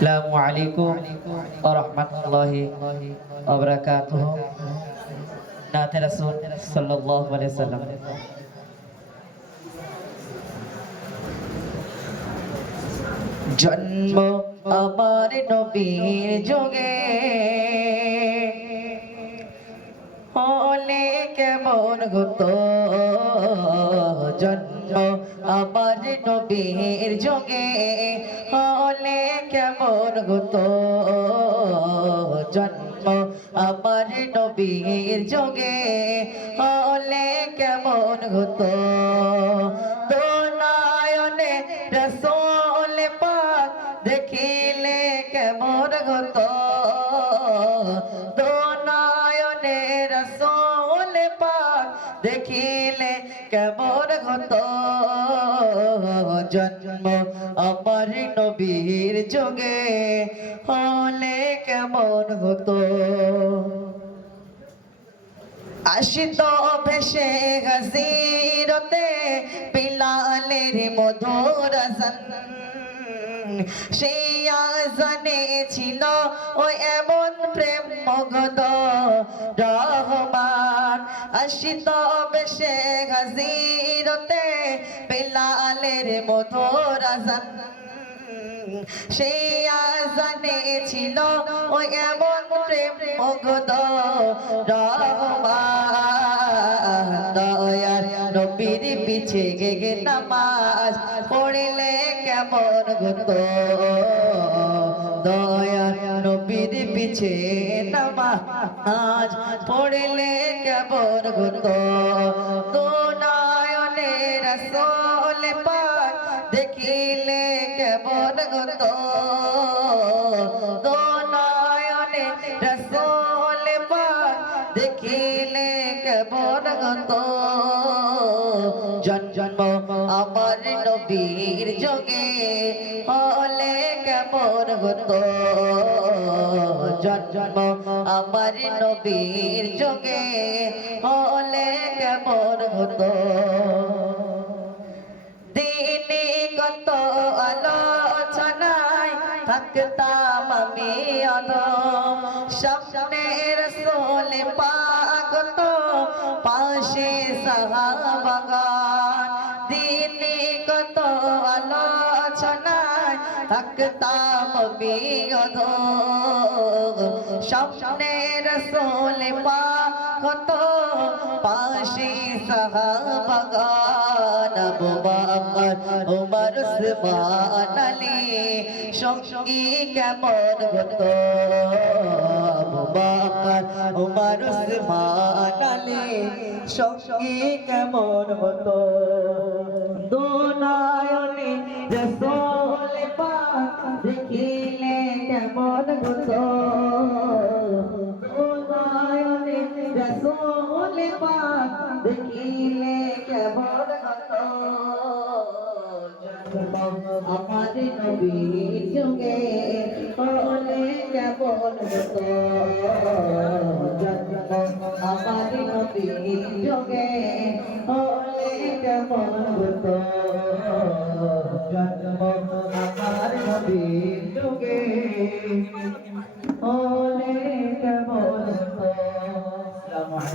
আসসালামু আলাইকুম ওয়া রাহমাতুল্লাহি ওয়া বারাকাতুহু। নাতে রাসূল সাল্লাল্লাহু আলাইহি সাল্লাম। জন্ম আমার নবীর যুগে হলে কেমন হতো, জন্ম আমার নবীর যুগে হলে কেমন হতো, জন্ম আমার নবীর যুগে হলে কেমন হতো। তো নয়নে রাসূল পাক দেখিলে কেমন হতো, তো নয়নে রাসূল পাক দেখিলে কেমন হতো, জন্ম আমার নবীর যুগে হলে কেমন হতো। আশিত ভেসে গাজিরতে বিলালের মধুর আযান, সেই আযানে ছিল ও এমন প্রেম মগধ রহমান। আশিত ভেসে গাজিরতে বিলালের মধুর আযান, সেই আযানে ছিল ও এমন প্রেম মগধ রহমান। দয়ার নবীর পিছে গে নামাজ পড়িলে কেমন হতো, দয়ার নবীর পিছে নামাজ পড়িলে কেমন হতো। তো নয়নে রাসূল পাক দেখিলে কেমন হতো, তো নয়নে রাসূল পাক দেখিলে কেমন হতো, জন্ম আমার নবীর যুগে হলে কেমন হতো, জন্ম আমার নবীর যুগে হলে কেমন হতো। দিনে কত আলোচনায় থাকতাম আমি অধম, সামনে রাসূল পাক তো পাশে সাহাবাগান। দিনে কত আলোচনায় থাকতাম আমি অধম, সামনে রাসূল পাক তো পাশে সাহাবাগান। আবু বকর ওমর উসমান আলী সঙ্গী কেমন হতো, আবু বকর ওমর উসমান আলী সঙ্গী কেমন হতো। দু নয়নে রাসূল পাক দেখিলে কেমন হতো, দু নয়নে রাসূল পাক দেখিলে কেমন হতো, জন্ম আমার নবীর যুগে হলে কেমন হতো, জন্ম আমার নবীর যুগে হলে কেমন হতো, জন্ম আমার নবীর যুগে